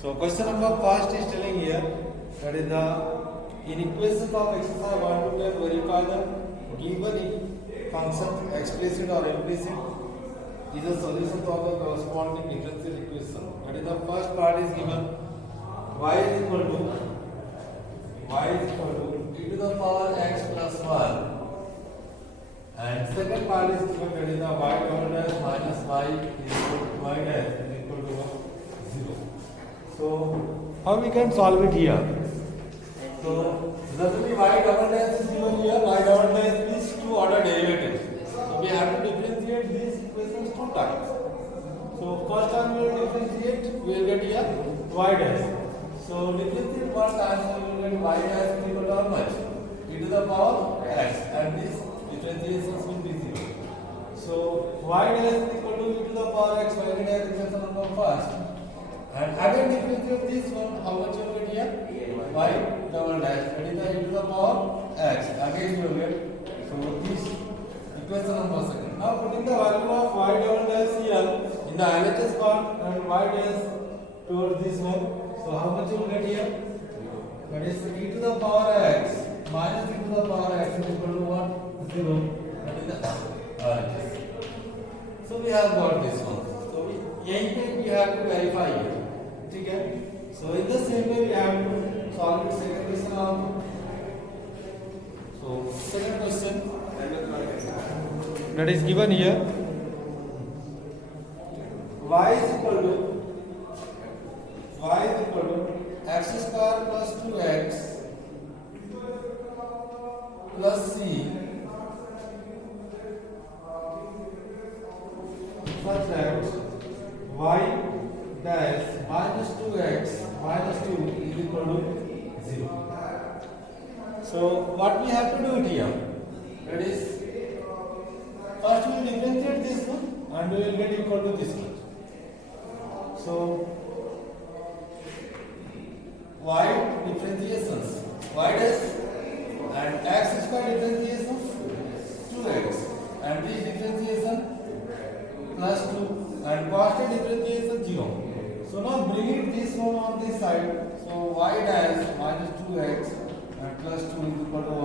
So question number first is telling here that is the in equations of exercise 1 to 10 verify the given function explicit or implicit is a solution to the corresponding differential equation. That is the first part is given y is equal to e to the power x plus 1, and second part is given that is the y double dash minus y is equal to y dash is equal to 0. So how we can solve it here? So generally y double dash is given here. Y double dash is two order derivatives. So we have to differentiate these equations two times. So first time we will differentiate, we will get here y dash. So differentiate one time, so we will get y dash is equal to how much? E to the power x, and this differentiations will be 0. So y dash is equal to e to the power x, y dash is equal to first. And again differentiate this one, how much you will get here? Y double dash, that is the e to the power x. Again you will get, so this equation number second. Now putting the value of y double dash here in the LHS part and y dash towards this one. So how much you will get here? That is e to the power x minus e to the power x is equal to what? 0. That is the LHS. So we have got this one. So we have to verify it. Okay? So in the same way we have to solve it second question also. So second question that is given here, y is equal to x square plus 2x plus c such that y dash minus 2x minus 2 is equal to 0. So what we have to do it here? That is, first we will differentiate this one and we will get equal to this one. So y differentiations, y dash and x square differentiations 2x, and this differentiation plus 2 and constant differentiation 0. So now bring it this one on this side. So y dash minus 2x and plus 2 is equal to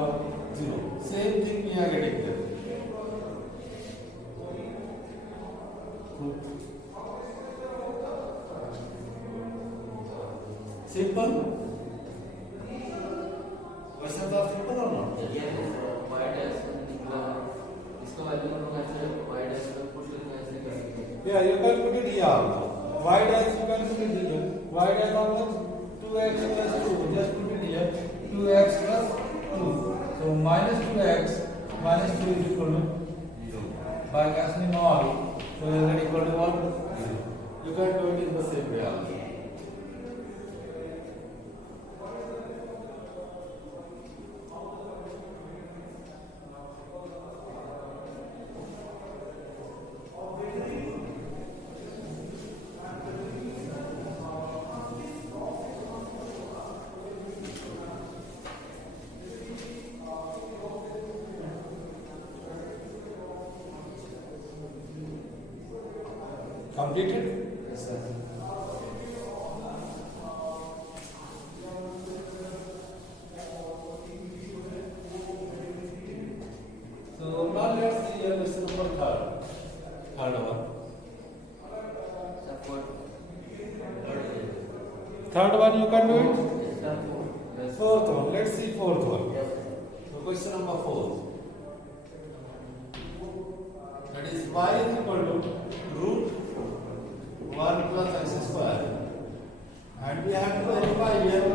0. Same thing we are getting there. Simple? Questions are simple or not? Yes, y dash इसका value हम लोग ऐसे y dash का put करके ऐसे करेंगे. Yeah, you can put it here also. Y dash you can put it here. Y dash how much? 2x plus 2. Just put it here. 2x plus 2. So minus 2x minus 2 is equal to 0. By casting all, so you get equal to what? 0. You can do it in the same way also. Completed? Yes, sir. So now let's see here question number third one. Support. Third one you can do it. Yes, sir. Yes. Fourth one. Let's see fourth one. Yes. So question number 4. That is y is equal to root 1 plus x square, and we have to verify here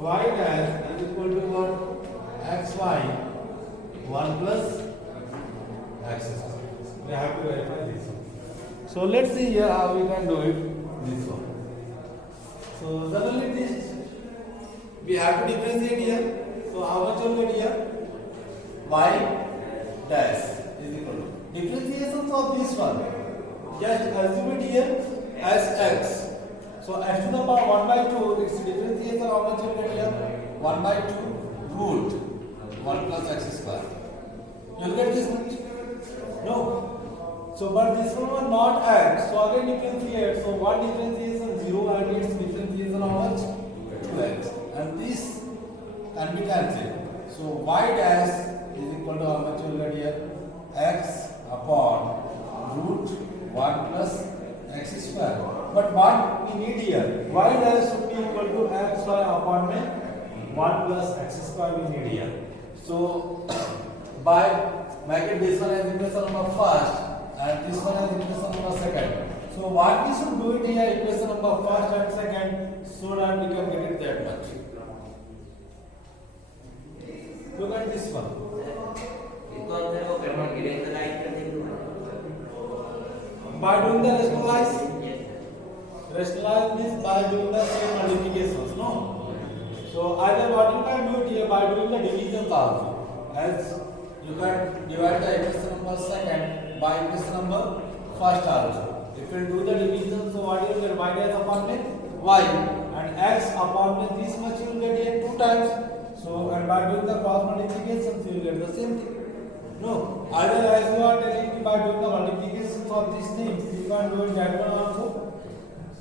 y dash is equal to what? xy 1 plus x square. We have to verify this one. So let's see here how we can do it this one. So generally this we have to differentiate here. So how much will get here? Y dash is equal to differentiation of this one. Just assume it here as x. So x to the power 1 by 2, its differentiation how much will get here? 1 by 2 root 1 plus x square. You will get this much? No. So but this one was not x. So again differentiate. So one differentiation 0 and its what we need here? Y dash should be equal to xy upon में 1 plus x square we need here. So by making this one as equation number first and this one as equation number second. So what we should do it here equation number first and second so that we can get it that much. Look at this one. इसको अंदर वो करना गिरेंगलाइज कर देंगे By doing the rationalize means by doing the same multiplications, no? So either what you can do it here by doing the divisions also. As you can divide the equation number second by equation number first also. If you do the division, so what you will get y dash upon y and x upon this much you will get here 2 times. So and by doing the cross multiplications you will get the same thing. No, either as you are telling me by doing the multiplications of these things, you can do it that one also.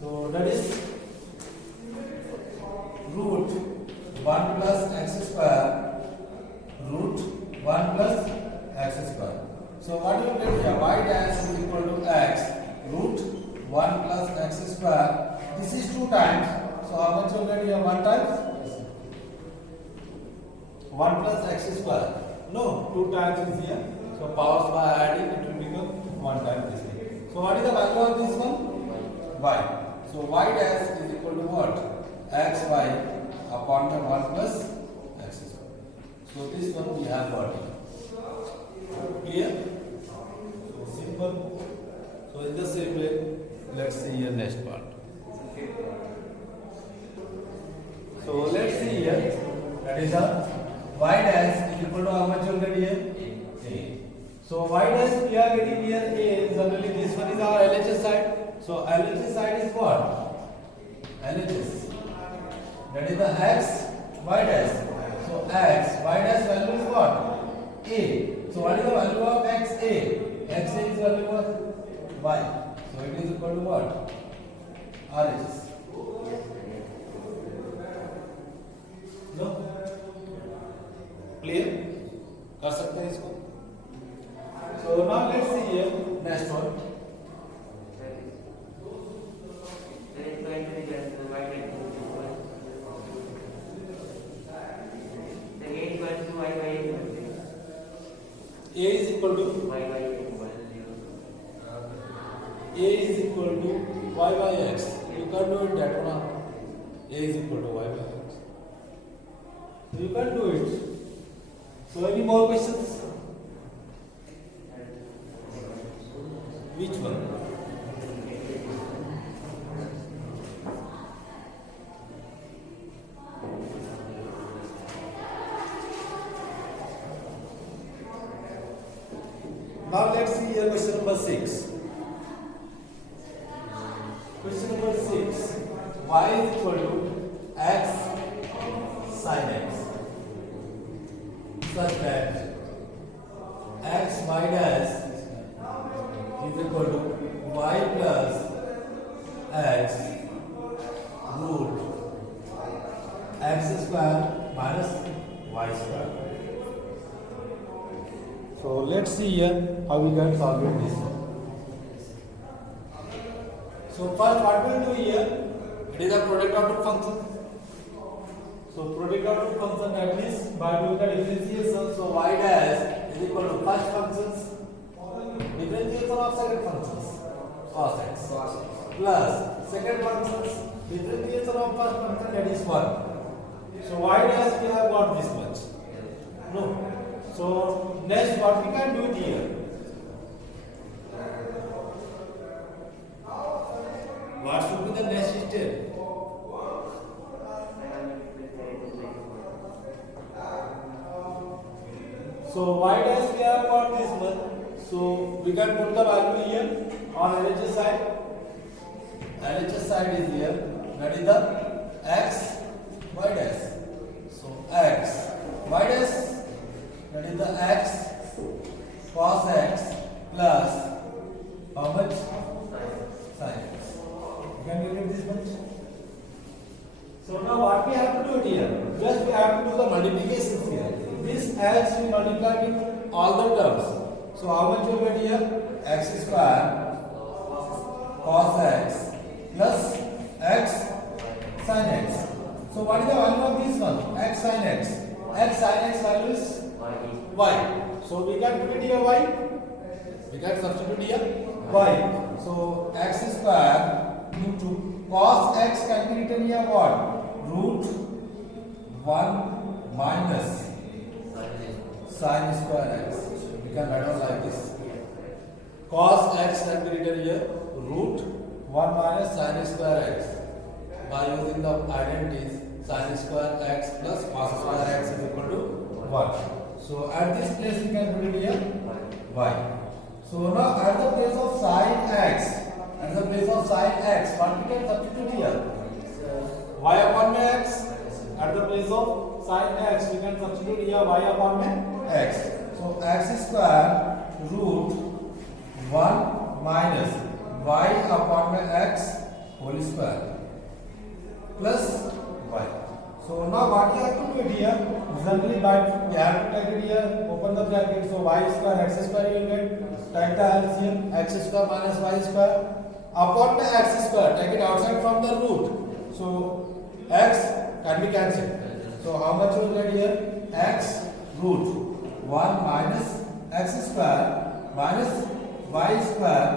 So that is root 1 plus x square, root 1 plus x square. So what you get here? Y dash is equal to x, root 1 plus x square. This is 2 times. So how much you get here? 1 times? 1 plus x square. No, 2 times is here. So powers by adding it will become 1 time this thing. So what is the value of this one? Y. So y dash is equal to what? X y upon the 1 plus x square. So this one we have got it. Clear? So simple. So in the same way, let's see here next part. So let's see here. That is a y dash is equal to how much you get here? A. So y dash we are getting here A. Generally this one is our LHS side. So LHS side is what? LHS. That is the x y dash. So x y dash value is what? A. So what is the value of x A? X A is value of y. So it is equal to what? RHS. No? Clear? कर सकते हैं इसको. So now let's see here next one. A is equal to A is equal to y by x. You can do it that one. A is equal to y by x. You can do it. So any more questions? Which one? Now let's see here question number 6. Question number 6. Y is equal to x sin x. Such that x y dash is equal to y plus x root x square minus y square. So let's see here how we can solve this one. So first what we will do here, it is a product of two functions. So product of two function, that means by doing the differentiation, so y dash is equal to first functions differentiation of second functions cos x plus second functions differentiation of first function, that is 1. So y dash we have got this much. No. So next what we can do it here? What should be the next step? So y dash we have got this much. So we can put the value here on LHS side. LHS side is here. That is the x y dash. So x y dash, that is the x cos x plus how much? Sin x. You can get this much. So now what we have to do it here? Just we have to do the multiplications here. This x we multiply with all the terms. So how much you get here? X square cos x plus what is the value of this one? X sin x. X sin x value is y. So we can put it here y. We can substitute here y. So x square into cos x can be written here what? Root 1 minus sin square x. We can write down like this. Cos x can be written here root 1 minus sin square x. By using the identities, sin square x plus cos square x is equal to 1. So at this place we can put it here y. So now at the place of sin x, what we can substitute here? Y upon x. At the place of sin x, we can substitute here y upon x. So x square root 1 minus y upon x whole square plus y. So now what you have to do it here? Simply by we have to take it here, open the bracket. So y square x square you will get. Take the LCM x square minus y square upon the x square. Take it outside from the root. So x can be cancelled. So how much you will get here? X root 1 minus x square minus y square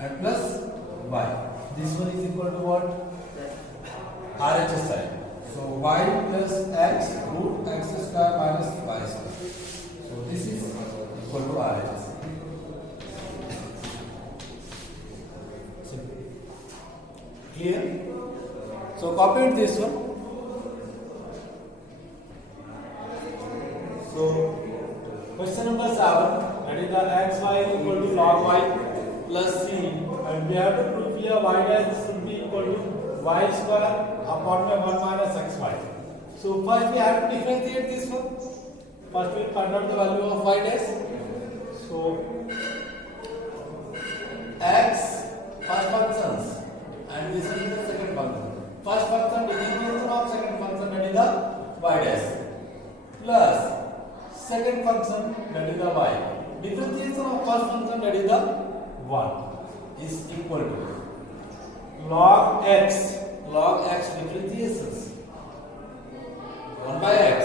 and plus y. This one is equal to what? RHS side. So y plus x root x square minus y square. So this is equal to RHS. Clear? So copy this one. So question number 7, that is the xy equal to log y plus c, and we have to prove here y dash should be equal to y square upon 1 minus xy. So first we have to differentiate this one. First we find out the value of y dash. So x first functions and this is the second function. First function differentiation of second function, that is the y dash, plus second function, that is the y. Differentiation of first function, that is the 1, is equal to log x differentiations 1 by x.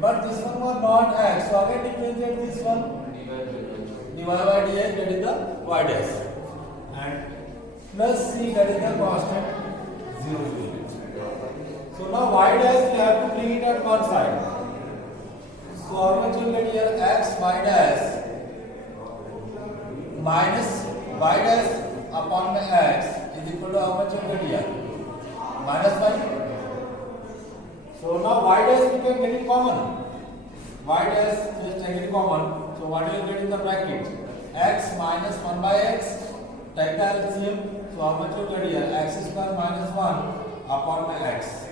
But this one was not x, so again differentiate this one dy by dx, that is the y dash, and plus c, that is the constant 0 0. So now y dash we have to bring it at one side. So how much you will get here? X y dash minus y dash upon the x is equal to how much you will get here? Minus y. So now y dash we can get it common. Y dash just take it common. So what you will get in the bracket? X minus 1 by x. Take the LCM. So how much you will get here? X square minus 1 upon the x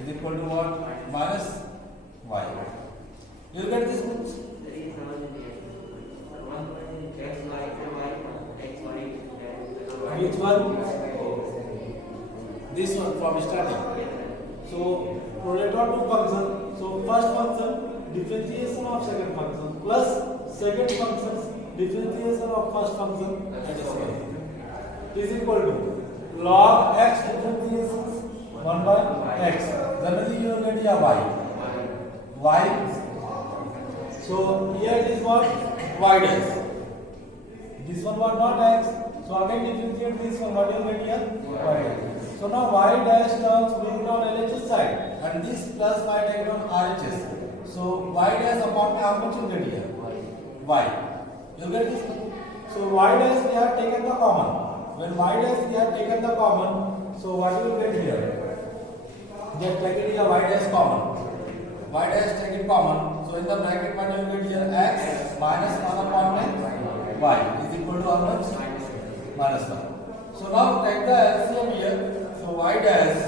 is equal to what? Minus y. You will get this much. Which one? This one from starting. So relate on two functions. So first function differentiation of second function plus second function's differentiation of first function, that is equal to log x differentiations 1 by x. Generally you will get here y. So here it is what? Y dash. This one was not x. So again differentiate this one. What you will get here? Y dash. So now y dash terms bring down LHS side, and this plus y take on RHS. So y dash upon how much you get here? Y. You get this one. So y dash we have taken the common. When y dash we have taken the common, so what you will get here? Just take it here y dash common. Y dash take it common. So in the bracket what you will get here? X minus 1 upon y is equal to how much? Minus 1. So now take the LCM here. So y dash,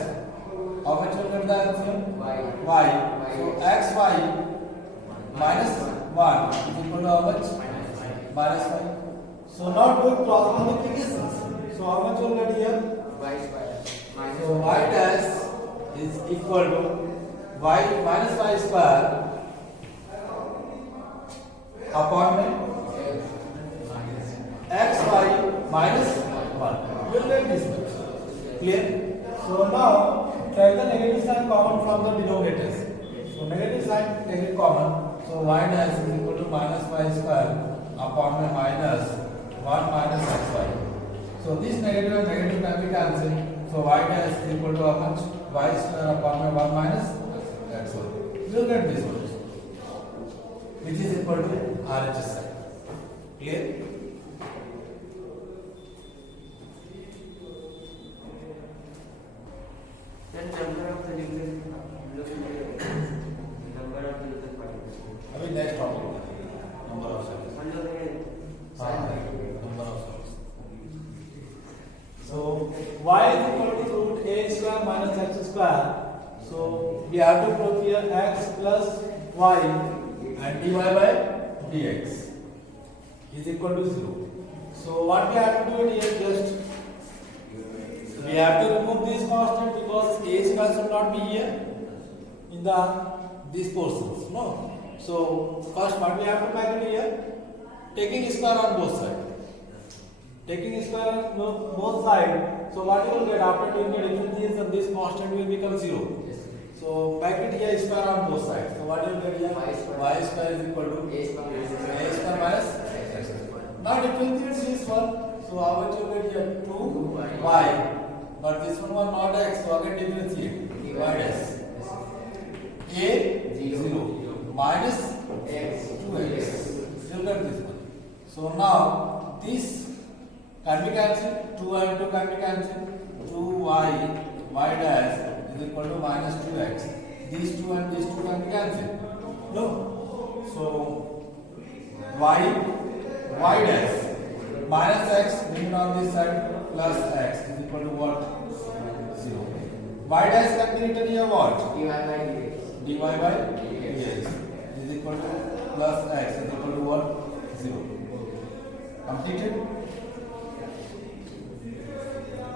how much you will get the LCM? Y. So xy minus 1 is equal to how much? Minus 1. So now do cross multiplications. So how much you will get here? Y square. So y dash is equal to y minus y square upon xy minus 1. You will get this much. Clear? So So now take the negative sign common from the denominators. So negative sign take it common. So y dash is equal to minus y square upon my minus 1 minus xy. So this negative and negative can be cancelled. So y dash is equal to how much? Y square upon my 1 minus xy. Look at this one, which is equal to RHS side. Clear? Then number of the different number of different particles. अभी next topic number of cells. Number of cells. So y is equal to root a square minus x square. So we have to prove here x plus y and dy by dx is equal to 0. So what we have to do it here, just we have to remove this constant because a square should not be here in the these portions. No. So first what we have to make it here, taking square on both sides. Taking square on both sides. So what you will get after doing the differentiation, this constant will become 0. So make it here square on both sides. So what you will get here? Y square is equal to a square minus x square. Now differentiate this one. So how much you get here? 2y. But this one was not x. So again differentiate. Y dash. A 0 minus x 2x. Look at this one. So now this can be cancelled. 2 and 2 can be cancelled. 2y dash is equal to minus 2x. These 2 and these 2 can be cancelled. No. So y dash minus x bring on this side plus x is equal to what? 0. Y dash can be written here what? dy by dx is equal to plus x is equal to what? 0. Completed?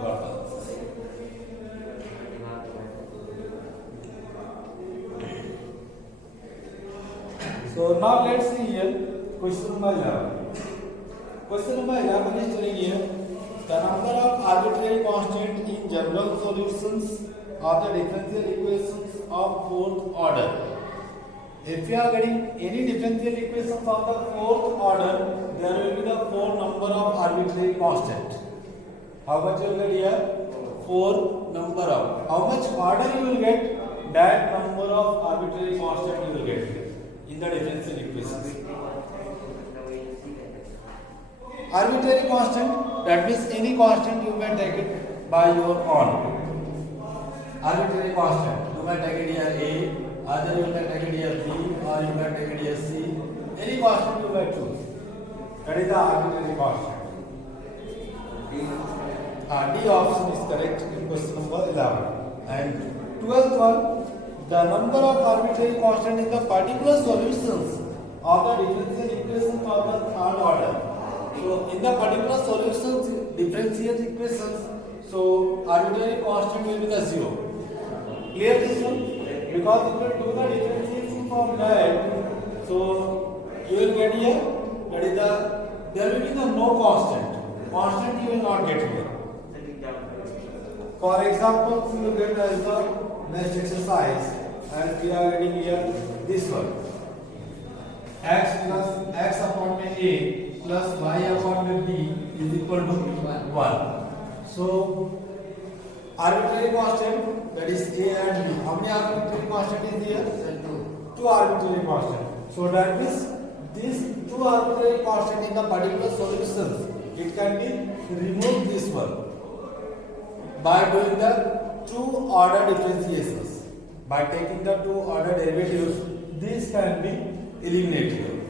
Got it. So now let's see here question number 11. Question number 11 is telling here the number of arbitrary constant in general solutions of the differential equations of fourth order. If you are getting any differential equations of the fourth order, there will be the 4 number of arbitrary constant. How much you will get here? 4 number of. How much order you will get? That number of arbitrary constant you will get here in the differential equations. Arbitrary constant, that means any constant you may take it by your own. Arbitrary constant, you may take it here A, either you can take it here B, or you can take it here C. Any constant you may choose. That is the arbitrary constant. D option is correct in question number 11. And 12th one, the number of arbitrary constant in the particular solutions of the differential equations of the third order. So in the particular solutions, differential equations, so arbitrary constant will be the 0. Clear this one? Because if you do the differentiation from that, so you will get here, that is there will be the no constant. Constant you will not get here. For example, you will get as the next exercise, and we are getting here this one. X plus x upon a plus y upon b is equal to 1. So arbitrary constant, that is a and b. How many arbitrary constant is here? 2 arbitrary constant. So that means these 2 arbitrary constant in the particular solutions, it can be removed this one by doing the 2 order differentiations. By taking the 2 order derivatives, these can be eliminated.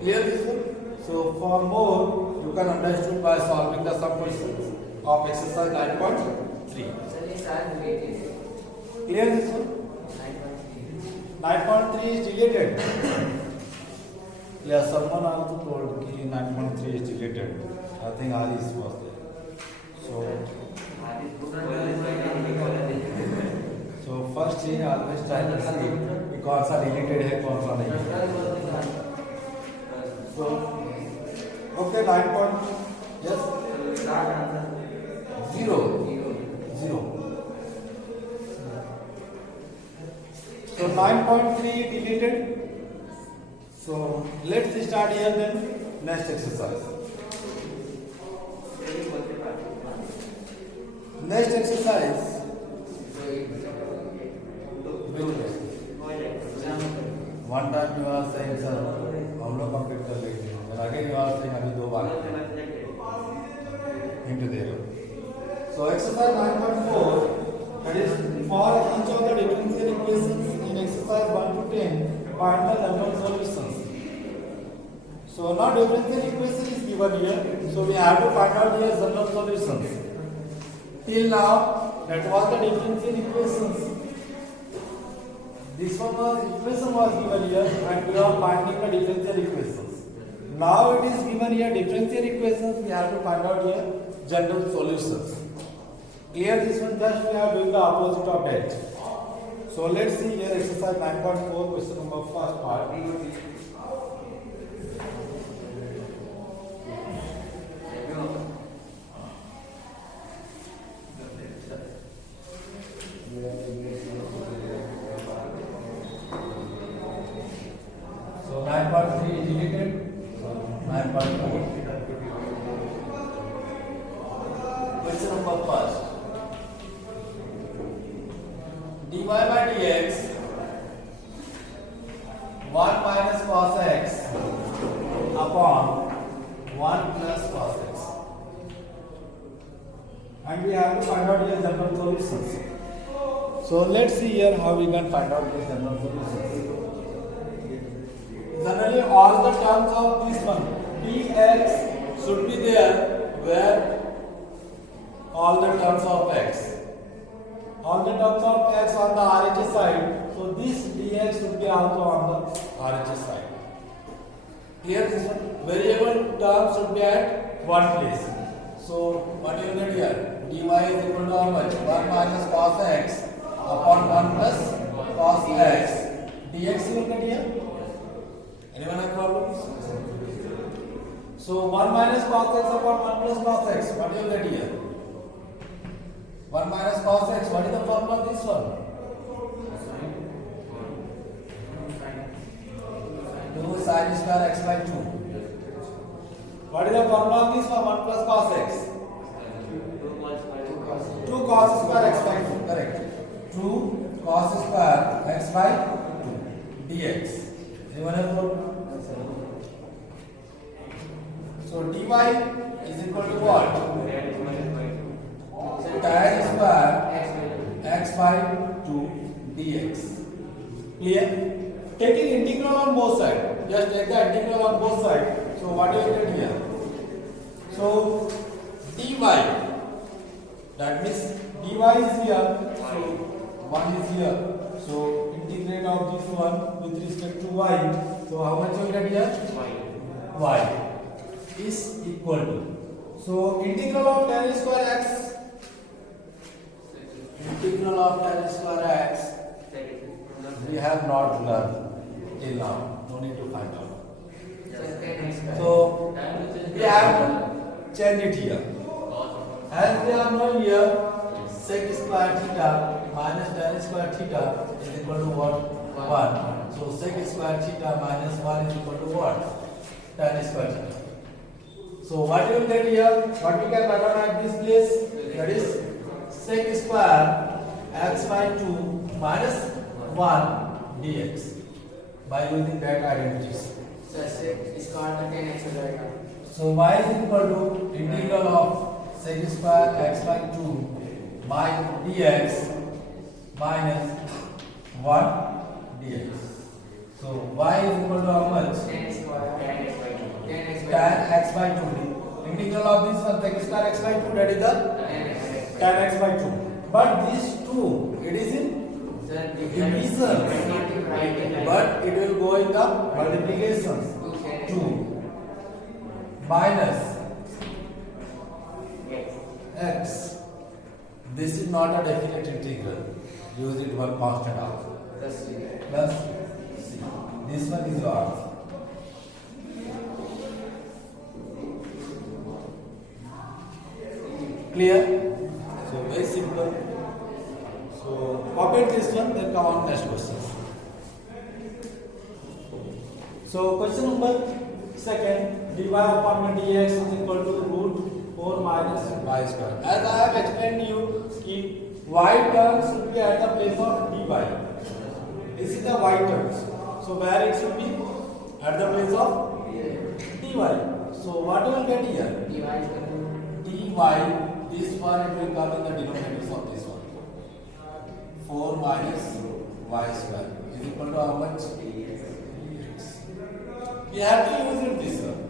Clear this one? So for more, you can understand by solving the sum questions of exercise 9.3. Clear this one? 9.3 is deleted. Yeah, someone also told that 9.3 is deleted. I think Alice was there. So first thing always try to see because I deleted है कौन सा नहीं. So okay, 9 point yes 0. 9.3 deleted. So let's start here then. Next exercise. Next exercise. One time you are saying sir, हम लोग complete कर लेंगे. और आगे you are saying अभी 2 बार. Into there. So exercise 9.4. That is for each of the differential equations in exercise 1 to 10, find the general solutions. So now differential equation is given here, so we have to find out here general solutions. Till now, that was the differential equations. This one was equation was given here, and we are finding the differential equations. Now it is given here differential equations. We have to find out here general solutions. Here this one just we are doing the opposite of that. So let's see here exercise 9.4 question number first part. So 9.3 is deleted. 9.4. Question number first. dy by dx 1 minus cos x upon 1 plus cos x, and we have to find out here general solutions. So let's see here how we can find out the general solutions. Generally all the terms of this one dx should be there where all the terms of x on the RHS side, so this dx should be also on the RHS side. Here this one variable term should be at one place. So what you get here? Dy is equal to how much? 1 minus cos x upon 1 plus cos x. Dx you will get here. Anyone have problems? So 1 minus cos x upon 1 plus cos x. What do you get here? 1 minus cos x. What is the formula of this one? 2 sin square x by 2. What is the formula of this one? 1 plus cos x. 2 cos square x by 2. Correct. 2 cos square x by 2 dx. Anyone have problem? So dy is equal to what? Tan square x by 2 dx. Clear? Taking integral on both sides. Just take the integral on both sides. So what do you get here? So dy, that means dy is here. So 1 is here. So integrate of this one with respect to y. So how much you get here? Y is equal to. So integral of tan square x. Integral of tan square x we have not learned till now. No need to find out. So we have to change it here. As we are known here, sec square theta minus tan square theta is equal to what? 1. So sec square theta minus 1 is equal to what? Tan square theta. So what you will get here? What we can write down at this place? That is sec square x by 2 minus 1 dx by using that identities. So sec square tan x by 2. So y is equal to integral of sec square x by 2 by dx minus 1 dx. So y is equal to how much? Tan square tan x by 2. Tan x by 2. Integral of this one sec square x by 2, that is the tan x by 2. But these two, it is in division, but it will go in the multiplications. 2 minus x. This is not a definite integral. Use it one constant also. Plus c. This one is your answer. Clear? So very simple. So copy this one, then come on next question. So question number second, dy upon dx is equal to root 4 minus y square. As I have explained you, कि y term should be at the place of dy. This is the y terms. So where it should be at the place of dy. So what we will get here? dy is equal dy, this one it will come in the denominators of this one. 4 minus y square is equal to how much? Dx. We have to use it this one.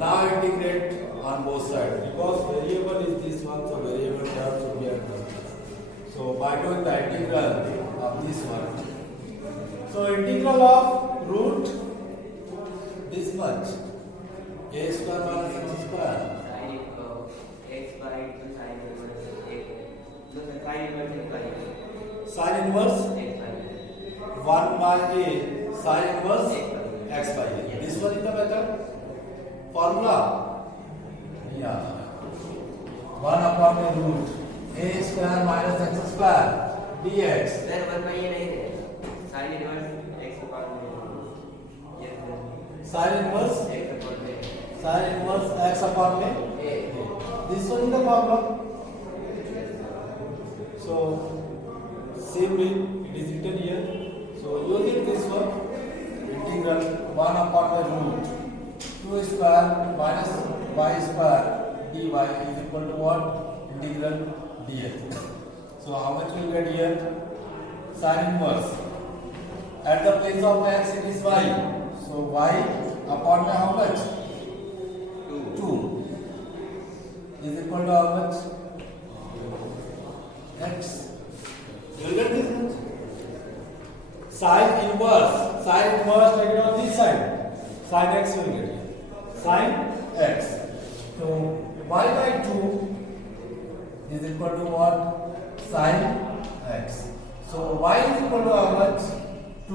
Now integrate on both sides because variable is this one, so variable term should be at the place. So by doing the integral of this one, so integral of root this much a square minus x square. sin x by sin inverse x. No, sin inverse x by Sin inverse x by 1 by a sin inverse x by a. Yes. This one is the method formula. Yeah. 1 upon the root a square minus x square dx. Sir 1 by a नहीं है sin inverse x upon ये Sin inverse x upon a sin inverse x upon में a this one is the formula. So same way it is written here. So using this one integral 1 upon the root 2 square minus y square dy is equal to what? Integral dx. So how much will get here? Sin inverse. At the place of x it is y. So y upon the how much? 2 is equal to how much? X. You get this much? Sin inverse. Sin inverse take it on this side. Sin x will get here. Sin x. So y by 2 is equal to what? Sin x. So y is equal to how much? 2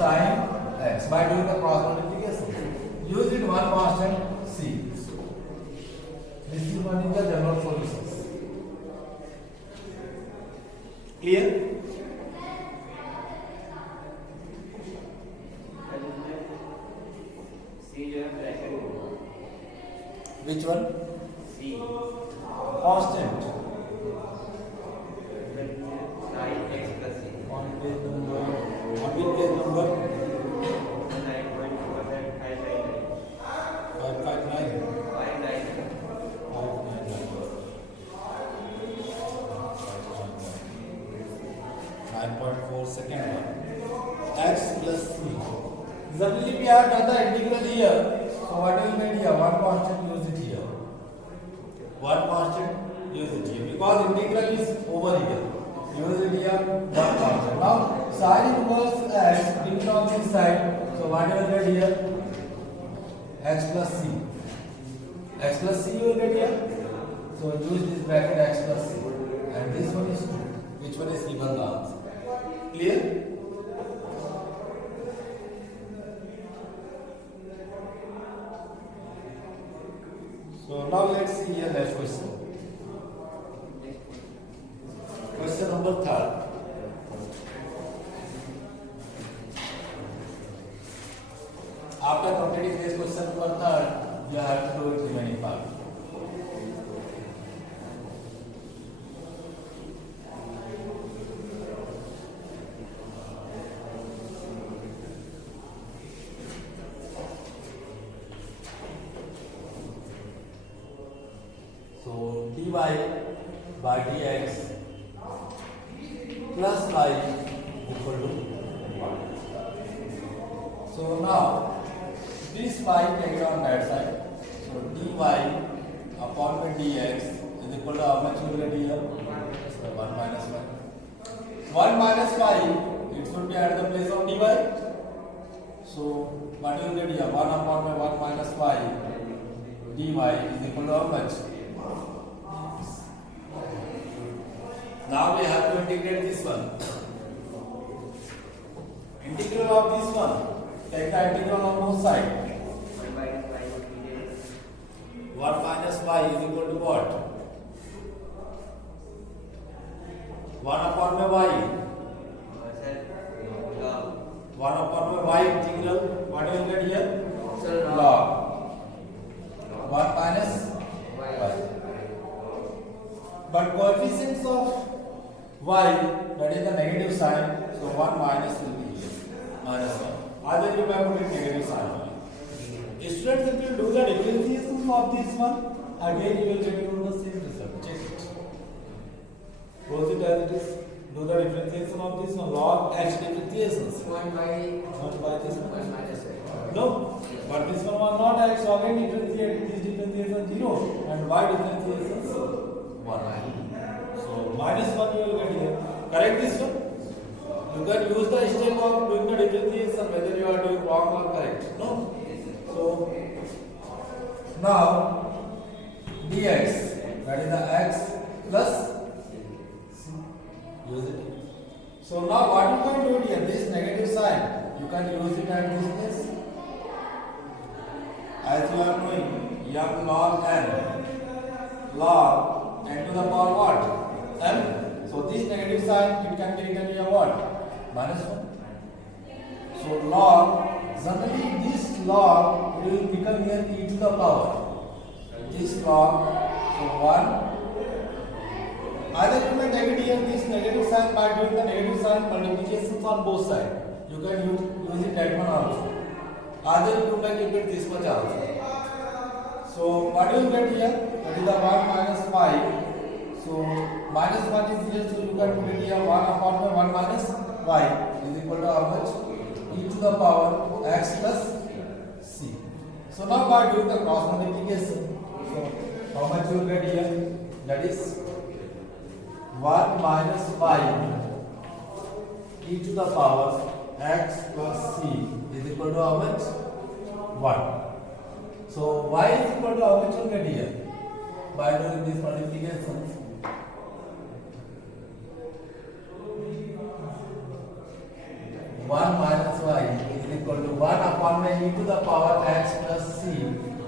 sin x. By doing the cross multiplication. Use it one constant c. This is one in the general solutions. Clear? c जो है bracket Which one? c Constant. sin x plus c On page number. On which page number? 9.2% 559. 599 9.4 second one. X plus c. Generally we have done the integral here. So what will get here? One constant, use it here. One constant, use it here. Because integral is over here. Use it here, one constant. Now sin inverse x, bring it on this side. So what will get here? X plus c. X plus c you will get here. So use this bracket x plus c. And this one is 2. Which one is given the answer? Clear? So now let's see here next question. Question number 3. After completing this question number 3, you have to do it remaining part. So dy by dx plus y equal to 1. So now this y take it on that side. So dy upon the dx is equal to how much will get here? 1 minus y. 1 minus y, it should be at the place of dy. So what will get here? 1 upon by 1 minus y dy is equal to how much? Now we have to integrate this one. Integral of this one. Take the integral on both sides. 1 minus y would be there 1 minus y is equal to what? 1 upon by y. sir log 1 1 upon y integral. What will get here? Sir, Log 1 minus y. But coefficients of y, that is the negative sign, so 1 minus will be here. Minus 1. Either you may put it negative sign. Students, if you do the differentiation of this one, again you will get the same result. Check it. Close it as it is. Do the differentiation of this one. Log x differentiations. 1 by 1 by this one. 1 minus x. No, but this one was not x. So again differentiate. This differentiation 0 and y differentiation 1. So minus 1 you will get here. Correct this one. You can use the step of doing the differentiation whether you are doing wrong or correct. No. So now dx, that is the x plus c. Use it. So now what you can do here? This negative sign you can use it at this place. As you are knowing, m log n to the power what? M. So this negative sign it can be written here what? Minus 1. So log, suddenly this log will become here e to the power. This log, so 1. Either you may take it here this negative sign by doing the negative sign multiplications on both sides. You can use it that one also. Either you may keep it this much also. So what you will get here? That is the 1 minus 5. So minus 1 is here, so you can put it here 1 upon 1 minus y is equal to how much? E to the power x plus c. So now by doing the cross multiplication, so how much you will get here? That is 1 minus y e to the power x plus c is equal to how much? 1. So y is equal to how much you will get here? By doing this multiplication. 1 minus y is equal to 1 upon e to the power x plus c.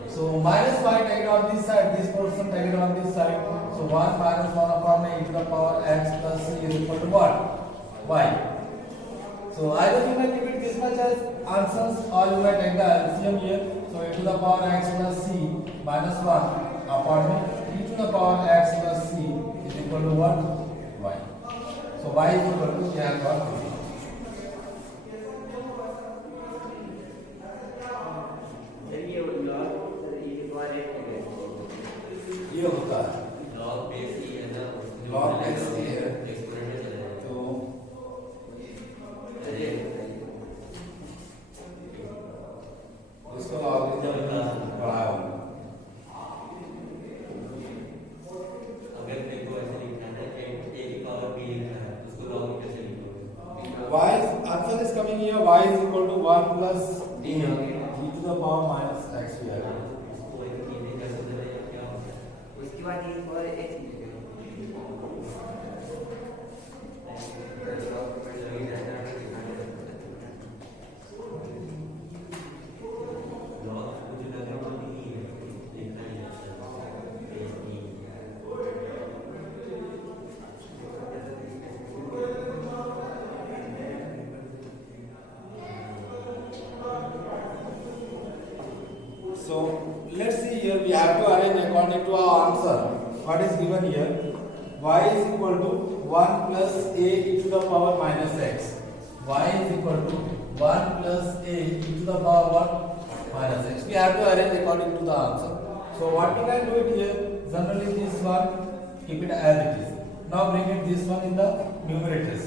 So minus y take it on this side, this portion take it on this side. So 1 minus 1 upon e to the power x plus c is equal to what? Y. So either you may keep it this much as answers or you may take the LCM here. So e to the power x plus c minus 1 upon e to the power x plus c is equal to what? Y. So y is equal to here got this. ये होता है log base e है ना log x है exponent में चला तो अरे उसको लॉगरिथम बढ़ाओ अगर देखो ऐसे लिखना है कि a की पावर b लिखना है उसको log में कैसे लिखोगे y answer is coming here y is equal to 1 plus d e to the power minus x square. उसको एक चीज कर सकते हैं या क्या होता है उसके बाद ये और एक So let's see here we have to arrange according to our answer. What is given here? Y is equal to 1 plus a e to the power minus x. Y is equal to 1 plus a e to the power what? Minus x. We have to arrange according to the answer. So what we can do it here? Generally this one keep it as it is. Now bring it this one in the numerators.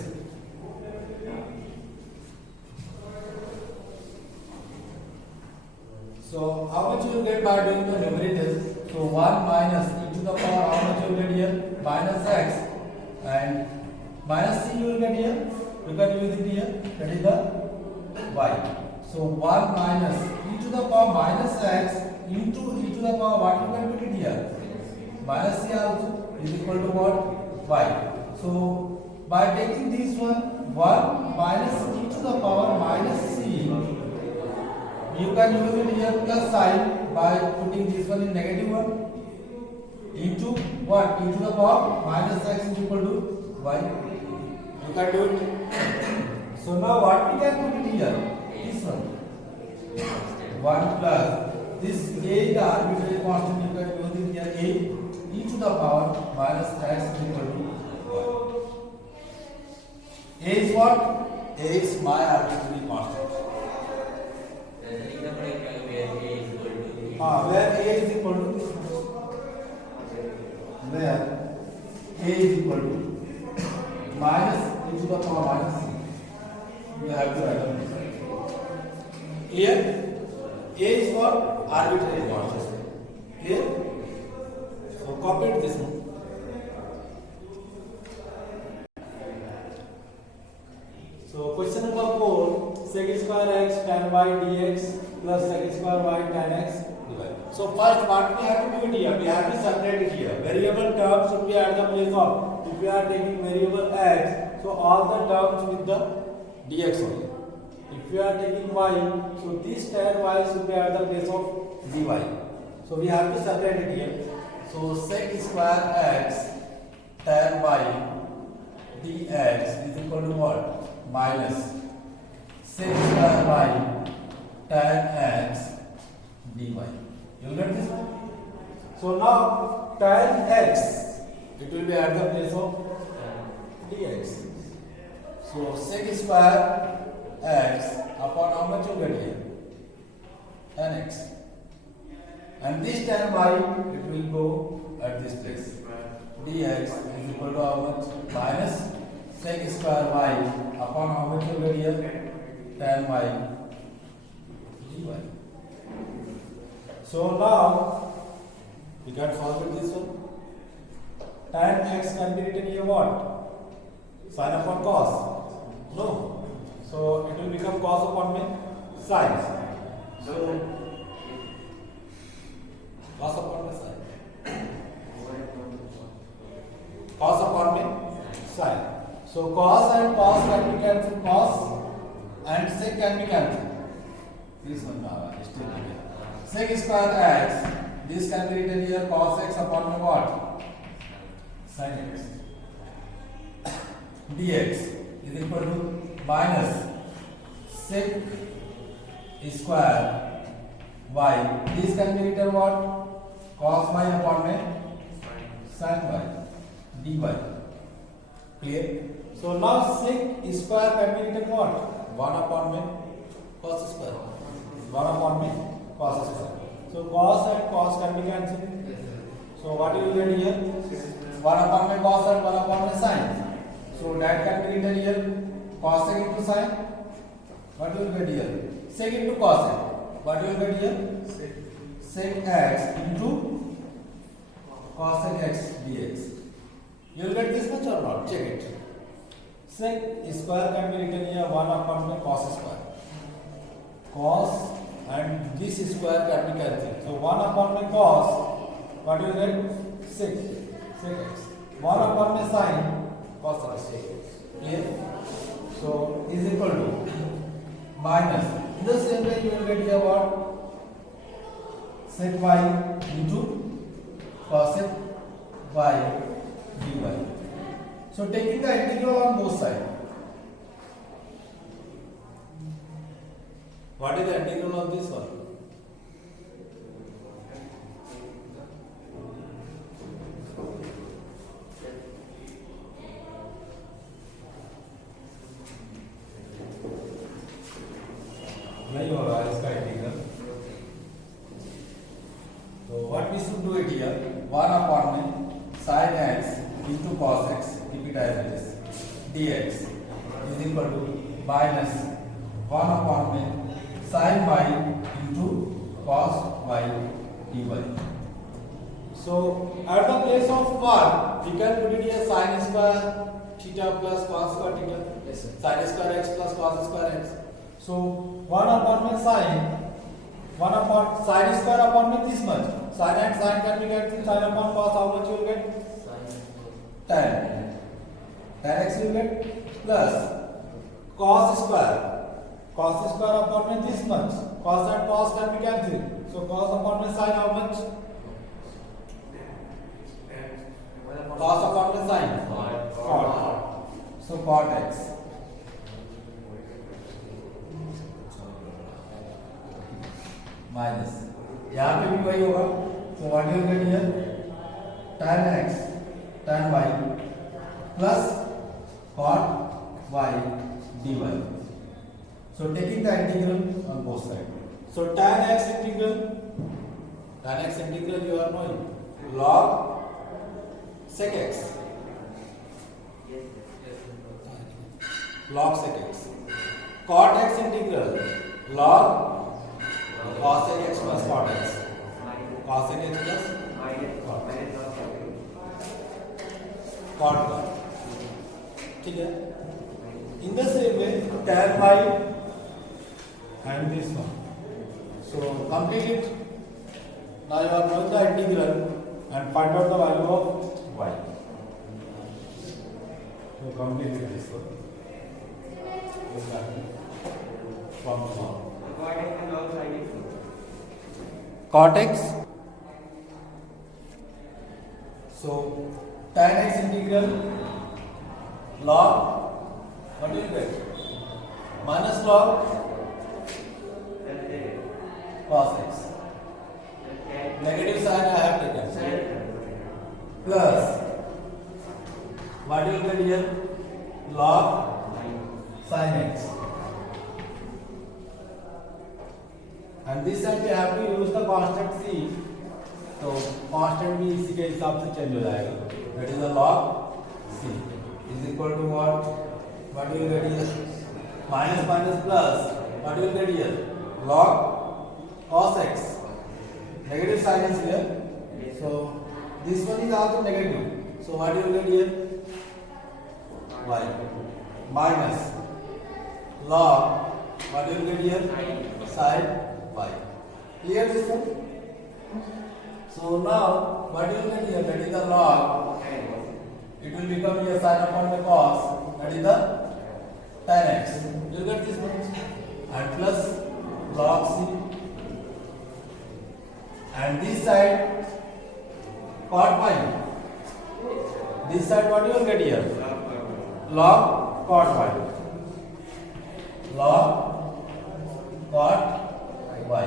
So how much you will get by doing the numerators? So 1 minus e to the power how much you will get here? Minus x and minus c you will get here. You can use it here. That is the y. So 1 minus e to the power minus x into e to the power what you can put it here? Minus c also is equal to what? Y. So by taking this one 1 minus e to the power minus c. You can use it here plus sign by putting this one in negative one into what? E to the power minus x is equal to y. You can do it. So now what we can put it here? This one. 1 plus this a is the arbitrary constant. You can use it here a e to the power minus x is equal to 1. A is what? A is my arbitrary constant. Where a is equal to this much. Where a is equal to minus e to the power minus c. You have to write down this. Here a is for arbitrary constant. Clear? So copy it this one. So question number 4, sec square x tan y dx plus sec square y tan x divided. So first what we have to do it here? We have to separate it here. Variable terms should be at the place of, if we are taking variable x, so all the terms with the dx only. If we are taking y, so this tan y should be at the place of dy. So we have to separate it here. So sec square x tan y dx is equal to what? Minus sec square y tan x dy. You get this one? So now tan x, it will be at the place of dx. So sec square x upon how much you get here? Tan x. And this tan y, it will go at this place. Dx is equal to how much? Minus sec square y upon how much you get here? Tan y dy. So now we can solve it this one. Tan x can be written here what? Sin upon cos? No. So it will become cos upon sin. So cos upon sin. Cos upon sin. So cos and cos can be cancelled. Cos and sec can be cancelled. This one is still here. Sec square x. This can be written here cos x upon what? Sin x. Dx is equal to minus sec square y. This can be written what? Cos y upon sin y dy. Clear? So now sec square can be written what? 1 upon cos square. 1 upon cos square. So cos and cos can be cancelled. So what you will get here? 1 upon cos and 1 upon sin. So that can be written here cos x into sin. What you will get here? Sec into cos x. What you will get here? Sec x into cos x dx. You will get this much or not? Check it. Sec square can be written here 1 upon cos square. Cos and this square can be cancelled. So 1 upon cos, what you will get? Sec x. 1 upon sin, cos x. Clear? So is equal to minus. In the same way you will get here what? Sec y into cos y dy. So taking the integral on both sides. What is the integral of this one? नहीं होगा इसका integral. So what we should do it here? 1 upon sin x into cos x, keep it as it is, dx is equal to minus 1 upon sin y into cos y dy. So at the place of 1, we can put it here sin square theta plus cos square theta. Yes, sir. Sin square x plus cos square x. So 1 upon sin, 1 upon sin square upon this much. Sin and sin can be cancelled. Sin upon cos, how much you will get? Tan. Tan x you will get plus cos square. Cos square upon this much. Cos and cos can be cancelled. So cos upon sin how much? Cos upon sin. Cot. So cot x. Minus यहाँ पे भी वही होगा. So what you will get here? Tan x tan y plus cot y dy. So taking the integral on both sides. So tan x integral you are knowing log sec x. Log sec x. Cot x integral log cos sec x plus cot x. Cos sec x plus cot y. ठीक है. In the same way, tan y and this one. So complete it. Now you are knowing the integral and find out the value of y. So complete this one. From cot x. So tan x integral log what do you get? Minus log cos x. Negative sign I have taken. Plus what do you get here? Log sin x. And this side we have to use the constant c. तो constant भी इसी के हिसाब से change हो जाएगा. That is the log c is equal to what? What will get here? Minus minus plus. What will get here? Log cos x. Negative sign is here. So this one is also negative. So what will get here? Y minus log. What will get here? Sin y. Clear this one? So now what will get here? That is the log. It will become here sin upon the cos. That is the tan x. You get this one? And plus log c. And this side cot y. This side what you will get here? Log cot y. Log cot y.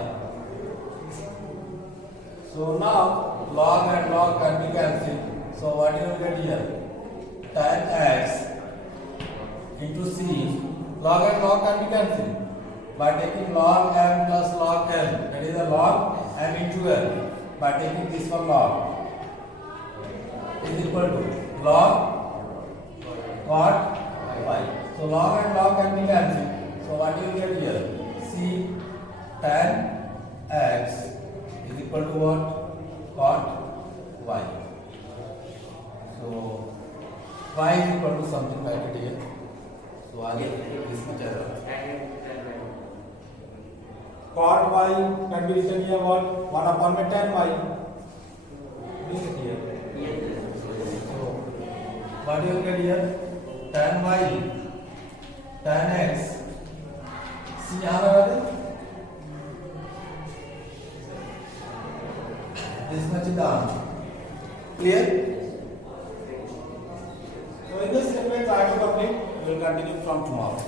So now log and log can be cancelled. So what you will get here? Tan x into c. Log and log can be cancelled by taking log m plus log n. That is the log m into n. By taking this one log is equal to log cot y. So log and log can be cancelled. So what you will get here? C tan x is equal to what? Cot y. So y is equal to something like it here. So आगे इसमें चल रहा है. Cot y can be written here what? 1 upon tan y. Is it here? So what do you get here? Tan y, tan x. C यहाँ लगा दे. This much is the answer. Clear? So in this sequence I have to complete. We will continue from tomorrow.